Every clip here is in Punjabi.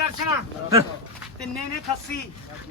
ਦਰਸ਼ਨ ਤਿੰਨੇ ਨੇ ਖੱਸੀ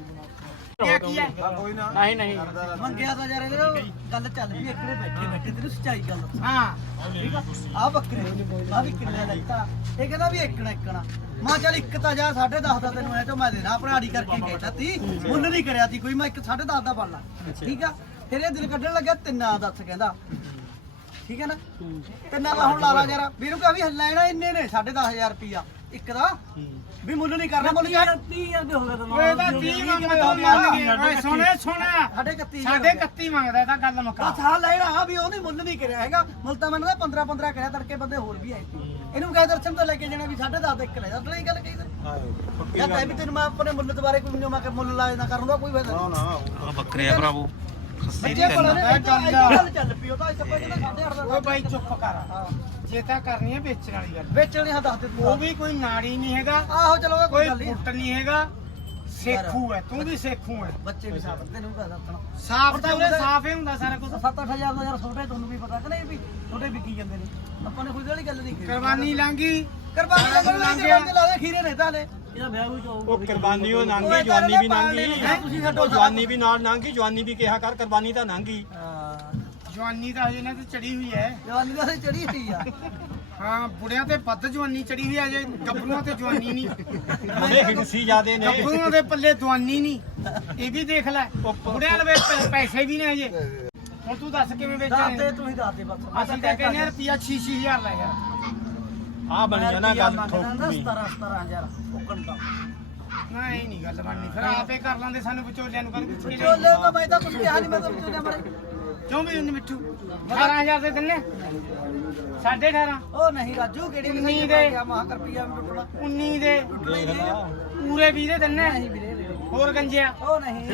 ਇਹ ਕੀ ਹੈ ਨਹੀਂ ਨਹੀਂ ਮੰਗਿਆ ਤਾਂ ਯਾਰ ਇਹਦੇ ਗੱਲ ਚੱਲ ਵੀ ਇੱਕੜੇ ਬੈਠੇ ਤੈਨੂੰ ਸੱਚਾਈ ਗੱਲ ਹਾਂ ਠੀਕ ਆ ਆ ਬੱਕਰੇ ਆ ਵੀ ਕਿੰਨੇ ਲੈਤਾ ਇਹ ਕਹਿੰਦਾ ਵੀ ਇੱਕਣਾ ਮਾਂ ਚੱਲ ਇੱਕ ਤਾਂ ਜਾ 10.5 ਦਾ ਤੈਨੂੰ ਐ ਤਾਂ ਮੈਂ ਦੇਣਾ ਭਰਾੜੀ ਕਰਕੇ ਕਹਿਤਾ ਤੀ ਮੁੱਲ ਨਹੀਂ ਕਰਿਆ ਤੀ ਕੋਈ ਮੈਂ ਇੱਕ 10.5 ਦਾ ਪੜ ਲਾ ਠੀਕ ਆ ਫਿਰ ਇਹ ਦਿਲ ਕੱਢਣ ਲੱਗਿਆ ਤਿੰਨਾਂ ਦੱਸ ਕਹਿੰਦਾ ਠੀਕ ਹੈ ਨਾ ਤਿੰਨਾਂ ਦਾ ਹੁਣ ਲਾ ਲਾ ਯਾਰ ਵੀਰੂ ਕਹਾਂ ਵੀ ਲੈਣਾ ਇੰਨੇ ਨੇ 10.5 ਰੁਪਿਆ ਇੱਕ ਦਾ ਵੀ ਮੁੱਲ ਨਹੀਂ ਕਰਨਾ ਮੁੱਲ ਯਾਰ 30000 ਦੇ ਹੋ ਗਿਆ ਤਾਂ ਓਏ ਤਾਂ 30 ਮੰਗਦਾ ਮੰਨ ਗਿਆ ਓਏ ਸੁਣਾ 31 ਸਾਡੇ 31 ਮੰਗਦਾ ਇਹ ਤਾਂ ਗੱਲ ਮੁਕਾ ਬਸ ਹਾਂ ਲੈਣਾ ਵੀ ਉਹਨੇ ਮੁੱਲ ਨਹੀਂ ਕਰਿਆ ਹੈਗਾ ਮੁੱਲ ਤਾਂ ਮੈਨੂੰ 15 ਕਰਿਆ ਤੜਕੇ ਬੰਦੇ ਹੋਰ ਵੀ ਆਏ ਸੀ ਇਹਨੂੰ ਕਹੇ ਦਰਸ਼ਨ ਤੋਂ ਲੈ ਕੇ ਜਾਣਾ ਵੀ 10.5 ਦਾ ਇੱਕ ਲੈ ਜਾ ਤੂੰ ਇਹ ਗੱਲ ਕਹੀ ਯਾਰ ਕਹਿ ਵੀ ਤੈਨੂੰ ਮੈਂ ਆਪਣੇ ਮੁੱਲ ਦੁਬਾਰੇ ਕੋਈ ਨਹੀਂ ਮੈਂ ਕਿ ਮੁੱਲ ਲਾਏ ਨਾ ਕਰੂੰਗਾ ਕੋਈ ਫਾਇਦਾ ਆ ਬੱਕਰੇ ਆ ਭਰਾਵੋ ਬੱਚੇ ਕੋਲ ਨੇ ਗੱਲ ਚੱਲ ਪਈ ਉਹ ਤਾਂ ਇੱਥੇ ਕਹਿੰਦਾ 8.5 ਦਾ ਓਏ ਬਾਈ ਚੁੱਪ ਕਰ ਜੇ ਤਾਂ ਕਰਨੀ ਹੈ ਵੇਚਣ ਵਾਲੀ ਗੱਲ ਵੇਚਣੇ ਹਾਂ ਦੱਸ ਦੇ ਤੂੰ ਉਹ ਵੀ ਕੋਈ ਨਾੜੀ ਨਹੀਂ ਹੈਗਾ ਆਹੋ ਚਲੋ ਕੋਈ ਕੋਈ ਗੱਲ ਨਹੀਂ ਪੁੱਟ ਨਹੀਂ ਹੈਗਾ ਸੇਖੂ ਹੈ ਤੂੰ ਵੀ ਸੇਖੂ ਹੈ ਬੱਚੇ ਵੀ ਸਾਫ ਤੈਨੂੰ ਕਹ ਦੱਸਣਾ ਸਾਫ ਤਾਂ ਉਹਦੇ ਸਾਫ ਹੀ ਹੁੰਦਾ ਸਾਰਾ ਕੁਝ 7-8000 ਦਾ ਯਾਰ ਛੋਟੇ ਤੁਹਾਨੂੰ ਵੀ ਪਤਾ ਕਿ ਨਹੀਂ ਵੀ ਛੋਟੇ ਵਿਕੀ ਜਾਂਦੇ ਨੇ ਆਪਾਂ ਨੇ ਕੋਈ ਵਾਲੀ ਗੱਲ ਨਹੀਂ ਕੀਤੀ ਕੁਰਬਾਨੀ ਲਾਂਗੀ ਕੁਰਬਾਨੀ ਦਾ ਬੰਦੇ ਲਾਦੇ ਖੀਰੇ ਨੇ ਤਾਲੇ ਇਹਦਾ ਵਿਆਹ ਵੀ ਉਹ ਕੁਰਬਾਨੀ ਉਹ ਨਾਂਗੀ ਜਵਾਨੀ ਵੀ ਨਾਂਗੀ ਤੁਸੀਂ ਛੱਡੋ ਜਵਾਨੀ ਵੀ ਨਾਲ ਨਾਂਗੀ ਜਵਾਨੀ ਵੀ ਕਿਹਾ ਕਰ ਕੁਰਬਾਨੀ ਤਾਂ ਨਾਂਗੀ ਜਵਾਨੀ ਤਾਂ ਹਜੇ ਨਾ ਤੇ ਚੜੀ ਹੋਈ ਹੈ ਜਵਾਨੀ ਦਾ ਚੜੀ ਹੋਈ ਆ ਹਾਂ ਬੁੜਿਆਂ ਤੇ ਵੱਧ ਜਵਾਨੀ ਚੜੀ ਹੋਈ ਹੈ ਜੇ ਗੱਭਰੂਆਂ ਤੇ ਜਵਾਨੀ ਨਹੀਂ ਉਹਦੇ ਹਿੰਸੀ ਜਿਆਦੇ ਨੇ ਗੱਭਰੂਆਂ ਦੇ ਪੱਲੇ ਜਵਾਨੀ ਨਹੀਂ ਇਹ ਵੀ ਦੇਖ ਲੈ ਬੁੜਿਆਂ ਲਵੇ ਪੈਸੇ ਵੀ ਨੇ ਹਜੇ ਹੁਣ ਤੂੰ ਦੱਸ ਕਿਵੇਂ ਦੱਸ ਵੇਚਣੇ ਦੇ ਤੂੰ ਹੀ ਦੱਸ ਦੇ ਬਸ ਅਸੀਂ ਤਾਂ ਕਹਿੰਦੇ ਆ ਰੁਪਿਆ 6-6000 ਲੈ ਯਾਰ ਆ ਬਣੀ ਆ ਨਾ ਗੱਲ ਠੋਕਵੀਂ 17-17000 ਉਹ ਘੰਟਾ ਨਾ ਇਹ ਨਹੀਂ ਗੱਲ ਬਣਨੀ ਫਿਰ ਆਪੇ ਕਰ ਲਾਂਦੇ ਸਾਨੂੰ ਵਿਚੋਲਿਆਂ ਨੂੰ ਕਰ ਵਿਚੋਲੇ ਚੋਲੇ ਤਾਂ ਮੈਂ ਤਾਂ ਕੁਝ ਕਿਹਾ ਨਹੀਂ ਮੈਂ ਤਾਂ ਚੋਲੇ ਮਰੇ ਕਿਉਂ ਵੀ ਉਹਨੇ ਮਿੱਠੂ 18000 ਦੇ ਦਿੰਨੇ 18.5 ਉਹ ਨਹੀਂ ਰਾਜੂ ਕਿਹੜੀ ਉੱਨੀ ਲਿਖਾਈ ਦੇ। ਗਿਆ ਮਾਂ ਰੁਪਿਆ ਟੁੱਟਣਾ 19 ਦੇ ਟੁੱਟਣਾ ਹੀ ਨਹੀਂ ਪੂਰੇ 20 ਦੇ ਦਿੰਨੇ ਨਹੀਂ ਵੀਰੇ ਹੋਰ ਗੰਜਿਆ ਉਹ ਨਹੀਂ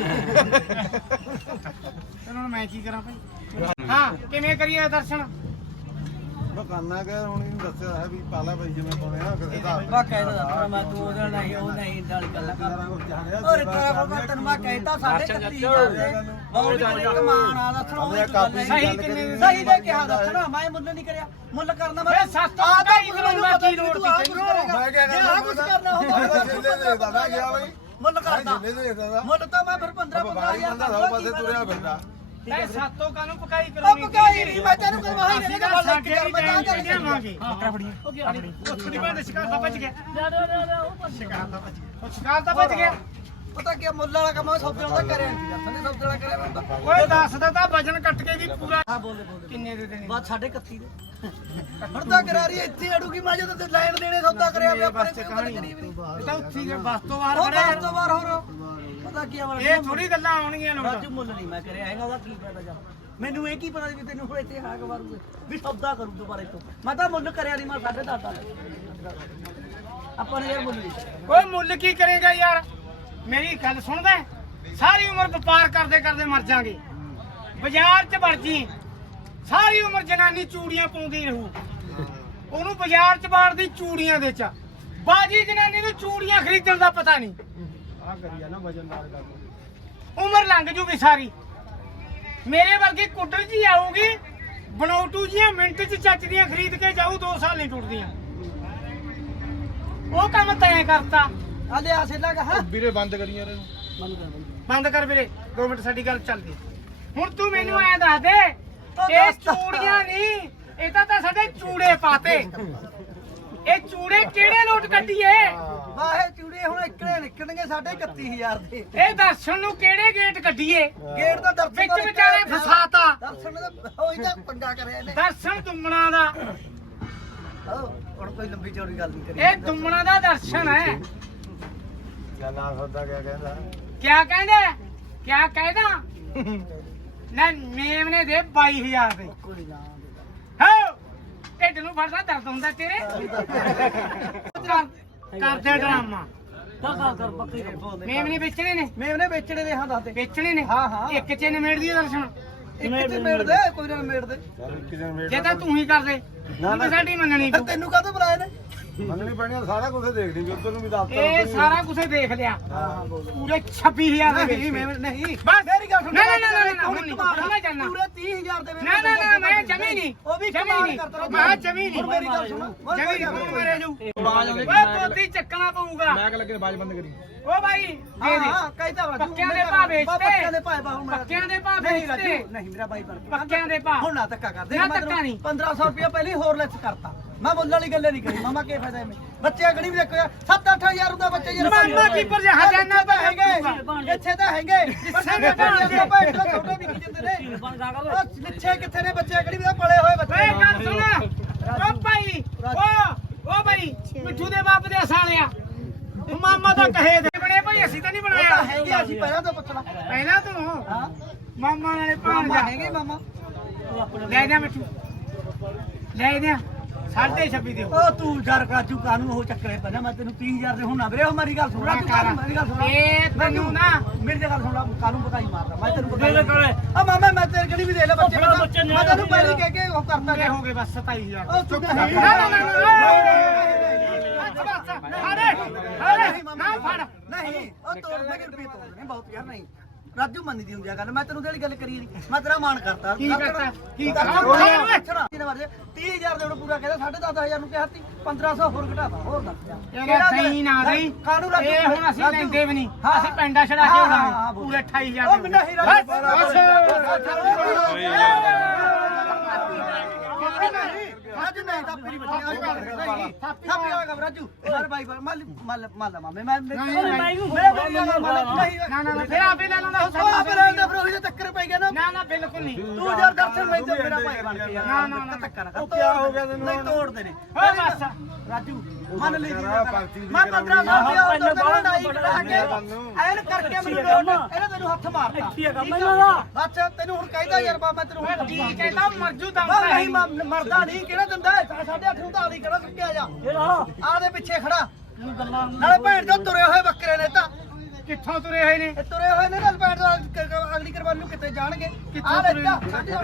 ਫਿਰ ਹੁਣ ਮੈਂ ਕੀ ਕਰਾਂ ਭਾਈ ਹਾਂ ਕਿਵੇਂ ਕਰੀਏ ਦਰਸ਼ਨ ਬਕਾਨਾ ਕਿ ਹੁਣ ਇਹਨੂੰ ਦੱਸਿਆ ਹੈ ਵੀ ਪਾਲਾ ਭਾਈ ਜਿਵੇਂ ਪਾਉਣੇ ਆ ਕਿਸੇ ਦਾ ਵਾ ਕਹਿ ਦੱਸਣਾ ਮੈਂ ਤੂੰ ਉਹਦਾ ਨਹੀਂ ਉਹ ਨਹੀਂ ਡਾਲੀ ਗੱਲ ਕਰ ਔਰ ਟਰੈਫਿਕ ਤੈਨੂੰ ਮੈਂ ਕਹਿਤਾ 33000 ਦੇ ਬਹੁਤ ਕਮਾਨ ਆ ਦੱਸਣਾ ਸਹੀ ਕਿੰਨੇ ਦੇ ਸਹੀ ਦੇ ਕਿਹਾ ਦੱਸਣਾ ਮੈਂ ਮੁੱਲ ਨਹੀਂ ਕਰਿਆ ਮੁੱਲ ਕਰਨਾ ਮੈਂ ਫਿਰ ਸੱਤ ਤੋਂ ਢਾਈ ਕਰਾਉਣਾ ਕੀ ਲੋੜ ਸੀ ਮੈਂ ਕਿਹਾ ਕੁਝ ਕਰਨਾ ਮੈਂ ਹੋਊਗਾ ਜਿੰਨੇ ਦੇ ਮੈਂ ਗਿਆ ਬਾਈ ਮੁੱਲ ਕਰਦਾ ਜਿੰਨੇ ਦੇ ਦੇਦਾ ਮੁੱਲ ਤਾਂ ਮੈਂ ਫਿਰ 15-15000 ਬੰਦਾ ਸਭ ਪਾਸੇ ਤੁਰਿਆ ਫਿਰਦਾ ਲੈ ਸਾਤੋਂ ਕਾਨੂੰ ਪਕਾਈ ਉਹ ਕਰਾਉਣੀ ਪਕਾਈ ਨਹੀਂ ਮੈਂ ਤੈਨੂੰ ਕਰਵਾਈ ਨਹੀਂ ਅਸੀਂ ਗੱਲ ਤਾਂ ਇੱਕ ਸਾਡੇ ਕਰ ਵੀ ਮੈਂ ਤਾਂ ਟਾਈਮ ਕਰ ਜਾਵਾਂਗੇ ਬੱਕਰਾ ਫੜੀਏ ਉੱਥੋਂ ਦੀ ਬਾਅਦ ਸ਼ਿਕਾਰ ਤਾਂ ਬਚ ਗਿਆ ਸ਼ਿਕਾਰ ਤਾਂ ਬਚ ਗਿਆ ਉਹ ਸ਼ਿਕਾਰ ਤਾਂ ਬਚ ਗਿਆ ਪਤਾ ਕੀ ਮੁੱਲ ਵਾਲਾ ਕੰਮ ਸੌਦੇ ਵਾਲਾ ਕਰਿਆ ਨਹੀਂ ਦੱਸਣੇ ਸੌਦੇ ਵਾਲਾ ਕਰਿਆ ਮੈਂ ਓਏ ਦੱਸਦਾ ਤਾਂ ਵਜਨ ਕੱਟ ਕੇ ਵੀ ਪੂਰਾ ਹਾਂ ਬੋਲੇ ਕਿੰਨੇ ਦੇ ਦੇਣੇ ਬਾਅਦ 31.5 ਦੇ ਹੜਦਾ ਕਰਾਰੀ ਇੱਥੇ ਅੜੂਗੀ ਮੈਂ ਜਦੋਂ ਤੇ ਲੈਣ ਦੇਣੇ ਸੌਦਾ ਕਰਿਆ ਵੀ ਆਪਾਂ ਨੇ ਕੋਈ ਗੱਲ ਕਰੀ ਵੀ ਨਹੀਂ ਇਹ ਤਾਂ ਉੱਥੇ ਹੀ ਬਸ ਤੋਂ ਬਾਹਰ ਉਹ ਖੜਿਆ ਬਾਅਦ ਤੋਂ ਬਾਹਰ ਹੋਰ ਪਤਾ ਕੀ ਆ ਇਹ ਥੋੜੀ ਗੱਲਾਂ ਆਉਣਗੀਆਂ ਲੋਕਾਂ ਰਾਜੂ ਮੁੱਲ ਨਹੀਂ ਮੈਂ ਕਰਿਆ ਹੈਗਾ ਉਹਦਾ ਕੀ ਫਾਇਦਾ ਜਾ ਮੈਨੂੰ ਇਹ ਕੀ ਪਤਾ ਵੀ ਤੈਨੂੰ ਹੁਣ ਇੱਥੇ ਹਾਕ ਮਾਰੂਗੇ ਵੀ ਸੌਦਾ ਕਰੂ ਦੁਬਾਰੇ ਤੋਂ ਮੈਂ ਤਾਂ ਮੁੱਲ ਕਰਿਆ ਨਹੀਂ ਮੈਂ 10.5 ਆਪਾਂ ਨੇ ਯਾਰ ਮੁੱਲ ਨਹੀਂ ਓਏ ਮੁੱਲ ਕੀ ਕਰੇਗਾ ਯਾਰ ਮੇਰੀ ਗੱਲ ਸੁਣਦਾ ਸਾਰੀ ਉਮਰ ਵਪਾਰ ਕਰਦੇ ਕਰਦੇ ਮਰ ਜਾਾਂਗੇ ਬਾਜ਼ਾਰ 'ਚ ਵੜ ਜੀ ਸਾਰੀ ਉਮਰ ਜਨਾਨੀ ਚੂੜੀਆਂ ਪਾਉਂਦੀ ਰਹੂ ਉਹਨੂੰ ਬਾਜ਼ਾਰ 'ਚ ਵਾੜਦੀ ਚੂੜੀਆਂ ਦੇ ਚ ਬਾਜੀ ਜਨਾਨੀ ਨੂੰ ਚੂੜੀਆਂ ਖਰੀਦਣ ਦਾ ਪਤਾ ਨਹੀਂ ਆ ਕਰੀਆ ਨਾ ਵਜਨਦਾਰ ਕਰ ਉਮਰ ਲੰਘ ਜੂਗੀ ਸਾਰੀ ਮੇਰੇ ਵਰਗੀ ਕੁੱਟਰ ਜੀ ਆਊਗੀ ਬਣਾਉਟੂ ਜੀਆਂ ਮਿੰਟ 'ਚ ਚੱਜਦੀਆਂ ਖਰੀਦ ਕੇ ਜਾਊ 2 ਸਾਲ ਨਹੀਂ ਟੁੱਟਦੀਆਂ ਉਹ ਕੰਮ ਤੈਂ ਕਰਤਾ ਆ ਲਿਆ ਸੇਲਾ ਕਹਾ ਵੀਰੇ ਬੰਦ ਕਰੀ ਯਾਰ ਇਹਨੂੰ ਬੰਦ ਕਰ ਬੰਦ ਕਰ ਵੀਰੇ 2 ਮਿੰਟ ਸਾਡੀ ਗੱਲ ਚੱਲਦੀ ਹੈ। ਹੁਣ ਤੂੰ ਮੈਨੂੰ ਐ ਦੱਸ ਦੇ ਇਹ ਚੂੜੀਆਂ ਨਹੀਂ ਇਹ ਤਾਂ ਸਾਡੇ ਚੂੜੇ ਪਾਤੇ ਇਹ ਚੂੜੇ ਕਿਹੜੇ ਲੋਟ ਕੱਢੀਏ ਵਾਹੇ ਚੂੜੇ ਹੁਣ ਇਕੜੇ ਨਿਕਲਣਗੇ 31000 ਦੇ ਇਹ ਦਰਸ਼ਨ ਨੂੰ ਕਿਹੜੇ ਗੇਟ ਕੱਢੀਏ ਗੇਟ ਦਾ ਦਰਸ਼ਨ ਵਿੱਚ ਵਿਚਾਰੇ ਫਸਾਤਾ ਦਰਸ਼ਨ ਦਾ ਹੋਈ ਤਾਂ ਪੰਗਾ ਕਰਿਆ ਇਹਨੇ ਦਰਸ਼ਨ ਦੁੰਮਣਾ ਦਾ ਹੁਣ ਕੋਈ ਲੰਬੀ ਚੌੜੀ ਗੱਲ ਨਹੀਂ ਕਰੀ ਇਹ ਦੁੰਮਣਾ ਦਾ ਦਰਸ਼ਨ ਹੈ ਨਾ ਸੌਦਾ ਕਿਆ ਕਹਿੰਦਾ ਕਿਆ ਕਹਿੰਦਾ ਨਾ ਮੇਮ ਨੇ ਦੇ 22000 ਦੇ ਕੋਈ ਨਾ ਹੋ ਢਿੱਡ ਨੂੰ ਫੜਦਾ ਦਰਦ ਹੁੰਦਾ ਤੇਰੇ ਕਰਦੇ ਡਰਾਮਾ ਕਰ ਬੱਕਰੀ ਦਾ ਬੋਲ ਮੇਮ ਨੇ ਵੇਚਣੇ ਨੇ ਮੈਂ ਉਹਨੇ ਵੇਚਣੇ ਦੇ ਹਾਂ ਦੱਸ ਦੇ ਵੇਚਣੇ ਨੇ ਹਾਂ, ਹਾਂ। ਇੱਕ ਚ ਨਿਮੇੜ ਦੀ ਦਰਸ਼ਨ ਇੱਕ ਤੇ ਮੇੜ ਦੇ ਕੋਈ ਨਾ ਮੇੜ ਦੇ ਚੱਲ ਇੱਕ ਦਿਨ ਵੇਟ ਜੇ ਤਾਂ ਤੂੰ ਹੀ ਕਰ ਦੇ ਤੂੰ ਤਾਂ ਸਾਡੀ ਮੰਨਣੀ ਫਿਰ ਤੂੰ ਤੈਨੂੰ ਕਾਹਤੋਂ ਬੁਲਾਇਆ ਨੇ ਮੰਗਣੀ ਪੈਣੀ ਆ, ਸਾਰਾ ਕੁਝ ਦੇਖ ਲਈ ਵੀ ਉਧਰ ਨੂੰ ਵੀ ਦੱਸਤਾ ਇਹ ਸਾਰਾ ਕੁਝ ਦੇਖ ਲਿਆ ਪੂਰੇ 26000 ਦੇ ਨਹੀਂ ਵਿੱਚ ਨਹੀਂ ਬਸ ਮੇਰੀ ਗੱਲ ਸੁਣ ਨਾ ਹੁਣ ਨਹੀਂ ਜਾਣਾ ਪੂਰੇ 30000 ਦੇ ਵਿੱਚ ਨਾ ਮੈਂ ਜਮੀ ਨਹੀਂ ਉਹ ਵੀ ਜਮੀ ਕਮਾਲ ਨਹੀਂ ਕਰਦਾ ਮੈਂ ਜਮੀ ਨਹੀਂ ਹੁਣ ਮੇਰੀ ਗੱਲ ਸੁਣ ਜਮੀ ਨਹੀਂ ਹੁਣ ਮੇਰੇ ਨੂੰ ਓਏ ਕੋਤੀ ਚੱਕਣਾ ਪਊਗਾ ਮੈਂ ਕਿ ਲੱਗੇ ਬਾਜ ਬੰਦ ਕਰੀ ਓ ਭਾਈ ਦੇ ਦੇ ਹਾਂ ਕਹਿਤਾ ਰਾਜੂ ਪੱਕਿਆਂ ਦੇ ਭਾਅ ਵੇਚਤੇ। ਪੱਕਿਆਂ ਦੇ ਭਾਅ ਬਾਹੂ ਪੱਕਿਆਂ ਦੇ ਭਾਅ ਨਹੀਂ ਵੇਚਤੇ। ਰਾਜੂ ਨਹੀਂ ਮੇਰਾ ਬਾਈ ਬਣ ਕੇ ਪੱਕਿਆਂ ਦੇ ਭਾਅ ਹੁਣ ਨਾ ਧੱਕਾ ਕਰ ਦੇ ਨਾ ਧੱਕਾ ਨਹੀਂ। 1500 ਰੁਪਏ ਪਹਿਲੇ ਹੀ ਹੋਰ ਲੈਸ ਕਰਤਾ ਮੈਂ ਬੋਲਣ ਵਾਲੀ ਗੱਲੇ ਨਹੀਂ ਕਰੀ ਮਾਮਾ ਕੀ ਫਾਇਦਾ ਐਵੇਂ ਬੱਚੇ ਅਗੜੀ ਵੀ ਦੇਖੋ 7-8000 ਦਾ ਬੱਚੇ ਯਾਰ ਮਾਮਾ ਕੀ ਪਰ ਹਜ਼ਾਨਾ ਤਾਂ ਹੈਗੇ ਇੱਥੇ ਤਾਂ ਹੈਗੇ ਪਰ ਨੇ ਸਾਡੇ ਭਾਈ ਤਾਂ ਛੋਟੇ ਵੀ ਕੀ ਜਾਂਦੇ ਨੇ ਉਹ ਪਿੱਛੇ ਕਿੱਥੇ ਨੇ ਬੱਚੇ ਅਗੜੀ ਵੀ ਤਾਂ ਪਲੇ ਹੋਏ ਬੱਚੇ ਓਏ ਗੱਲ ਸੁਣ ਓ ਭਾਈ ਓ ਭਾਈ ਮਿੱਠੂ ਦੇ ਬਾਪ ਦੇ ਸਾਲਿਆ ਮਾਮਾ ਤਾਂ ਕਹੇ ਦੇ ਬਣੇ ਭਾਈ ਅਸੀਂ ਤਾਂ ਨਹੀਂ ਉਹ ਬਣਾਇਆ ਤਾਂ ਹੈਗੇ ਅਸੀਂ ਪਹਿਲਾਂ ਤਾਂ ਪੁੱਛਣਾ ਪਹਿਲਾਂ ਤੂੰ ਹਾਂ ਮਾਮਾ ਨਾਲੇ ਭਾਣ ਮਾਮਾ ਜਾ ਹੈਗੇ ਮਾਮਾ ਲੈ ਜਾ ਮਿੱਠੂ ਲੈ ਜਾ 26.5 ਦੇ ਉਹ ਤੂੰ ਯਾਰ ਕਾਜੂ ਕਾਨੂੰ ਉਹ ਚੱਕਰੇ ਪੈਣਾ ਮੈਂ ਤੈਨੂੰ 30000 ਦੇ ਹੁਣ ਨਾ ਵੀਰੇ ਉਹ ਮੇਰੀ ਗੱਲ ਸੁਣ ਮੇਰੀ ਗੱਲ ਸੁਣ ਇਹ ਤੈਨੂੰ ਨਾ ਮੇਰੀ ਗੱਲ ਸੁਣ ਲਾ ਕਾਨੂੰ ਪਤਾ ਹੀ ਮਾਰਦਾ ਮੈਂ ਤੈਨੂੰ ਪਤਾ ਆ ਮਾਮਾ ਮੈਂ ਤੇਰੇ ਕਿਹੜੀ ਵੀ ਦੇ ਲੈ ਬੱਚੇ ਮੈਂ ਤੈਨੂੰ ਪਹਿਲਾਂ ਕਹਿ ਕੇ ਉਹ ਕਰਤਾ ਪੂਰੇ ਗਿਆ ਹੋ ਗਏ ਬਸ 27000 ਉਹ ਤੂੰ ਨਾ ਫੜ ਨਹੀਂ ਉਹ ਤੋੜ ਮੈਂ ਕਿ ਰੁਪਏ ਤੋੜਨੇ ਬਹੁਤ ਯਾਰ ਨਹੀਂ ਰਾਜੂ ਮੰਨੀ ਦੀ ਹੁੰਦੀ ਆ ਗੱਲ ਮੈਂ ਤੈਨੂੰ ਜਿਹੜੀ ਗੱਲ ਕਰੀ ਨਹੀਂ ਮੈਂ ਤੇਰਾ ਮਾਣ ਕਰਤਾ ਕੀ ਕਰਤਾ? ਕੀ ਕਰਤਾ ਕਰਤਾ? 30000 ਦੇ ਉਹਨੂੰ ਪੂਰਾ ਕਹਿੰਦਾ 10500 ਨੂੰ ਕਿਹਾ ਸੀ 1500 ਹੋਰ ਘਟਾਵਾ ਹੋਰ ਦੱਸ ਜਾ ਇਹਦਾ ਸਹੀ ਨਾ ਗਈ ਕਾਨੂੰ ਰਾਜੂ ਇਹ ਹੁਣ ਅਸੀਂ ਰਾਜੂ। ਲੈਂਦੇ ਵੀ ਨਹੀਂ ਹਾਂ। ਅਸੀਂ ਪੈਂਡਾ ਛੜਾ ਕੇ ਹਾਂ, ਉਡਾਂਗੇ ਹਾਂ, ਬੋਲ। ਪੂਰੇ 28000 ਉਹ ਮੈਨੂੰ ਹੀ ਰਾਜੂ ਰਾਜੂ ਨਹੀਂ ਤਾਂ ਮੇਰੀ ਬੱਚੀ ਨਹੀਂ ਥਾਪੀ ਹੋਗਾ ਰਾਜੂ ਸਰ ਭਾਈ ਮੱਲ ਮਾਮੇ ਮੈਂ ਮੇਰੇ ਨਹੀਂ ਨਾ ਫਿਰ ਆਪੇ ਲੈ ਲੈਂਦਾ ਉਹ ਆਪੇ ਲੈਣ ਦਾ ਫਿਰ ਉਹੀ ਤਾਂ ਟੱਕਰ ਪੈ ਗਿਆ ਨਾ ਨਾ ਬਿਲਕੁਲ ਨਹੀਂ ਤੂੰ ਯਾਰ ਦਰਸ਼ਨ ਮੈਂ ਤੇ ਮੇਰਾ ਭਾਈ ਬਣ ਕੇ ਨਾ। ਧੱਕਾ ਨਾ ਕਰ ਕੀ ਹੋ ਗਿਆ ਤੈਨੂੰ ਨਹੀਂ ਤੋੜਦੇ ਨੇ ਓਏ ਬਸ ਰਾਜੂ ਮੰਨ ਲਈ ਜੀ ਪਰਚੀ ਦੀ ਮੈਂ 1500 ਰੁਪਏ ਪਹਿਲਾਂ ਉਧਰ ਲੜਾਈ ਕਰਾ ਕੇ ਐਨ ਕਰਕੇ ਮੈਨੂੰ ਲੋਨ ਇਹਨੇ ਤੈਨੂੰ ਹੱਥ ਮਾਰਤਾ ਅੱਛਾ ਤੈਨੂੰ ਹੁਣ ਕਹਿੰਦਾ ਯਾਰ ਬਾ ਮੈਂ ਤੈਨੂੰ ਹੁਣ ਕੀ ਕਹਿੰਦਾ ਮਰਜੂ ਦਮ ਬਾ ਨਹੀਂ ਮਰਦਾ ਨਹੀਂ ਕਿਹੜਾ ਦਿੰਦਾ 8.5 ਨੂੰ ਤਾਂ ਆਲੀ ਕਿਹੜਾ ਸੁੱਕਿਆ ਜਾ ਆ ਦੇ ਪਿੱਛੇ ਖੜਾ ਨਾਲੇ ਭੈਣ ਚੋਂ ਤੁਰੇ ਹੋਏ ਬੱਕਰੇ ਨੇ ਤਾਂ ਕਿੱਥੋਂ ਤੁਰੇ ਹੋਏ ਨੇ ਇਹ ਤੁਰੇ ਹੋਏ ਨੇ ਨਾਲ ਭੈਣ ਚੋਂ ਅਗਲੀ ਕੁਰਬਾਨੀ ਨੂੰ ਕਿੱਥੇ ਜਾਣਗੇ ਆ ਲੈ ਜਾ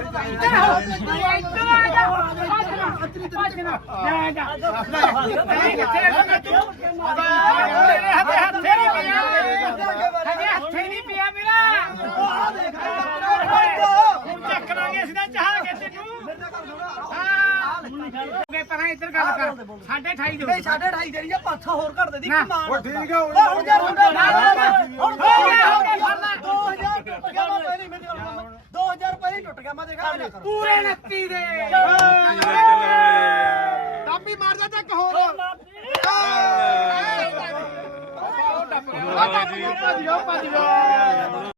8.5 ਨਹੀਂ ਪਿਆ ਮੇਰਾ ਚੱਕ ਲਾਂਗੇ ਅਸੀਂ ਤਾਂ ਚਾਹ ਕੇ ਤੈਨੂੰ ਪਰ ਇੱਧਰ ਗੱਲ ਕਰ 2.5 ਦੇ ਨਹੀਂ 2.5 ਦੇਣੀ ਆ 500 ਹੋਰ ਘੱਟ ਦੇ ਦੀ ਨਾ। ਕਮਾਨ ਉਹ ਠੀਕ ਆ ਹੁਣ ਯਾਰ ਹੁਣ ਹੋ ਗਿਆ 2000 ਟੁੱਟ ਗਿਆ ਮੈਂ ਪਹਿਲੀ ਮੇਰੀ ਗੱਲ ਸੁਣ 2000 ਪਹਿਲੀ ਟੁੱਟ ਗਿਆ ਮੈਂ ਦੇਖਾ ਨਾ ਕਰ ਪੂਰੇ 29 ਦੇ ਟਾਪੀ ਮਾਰਦਾ ਚੱਕ ਹੋਰ ਭੱਜ ਗਿਆ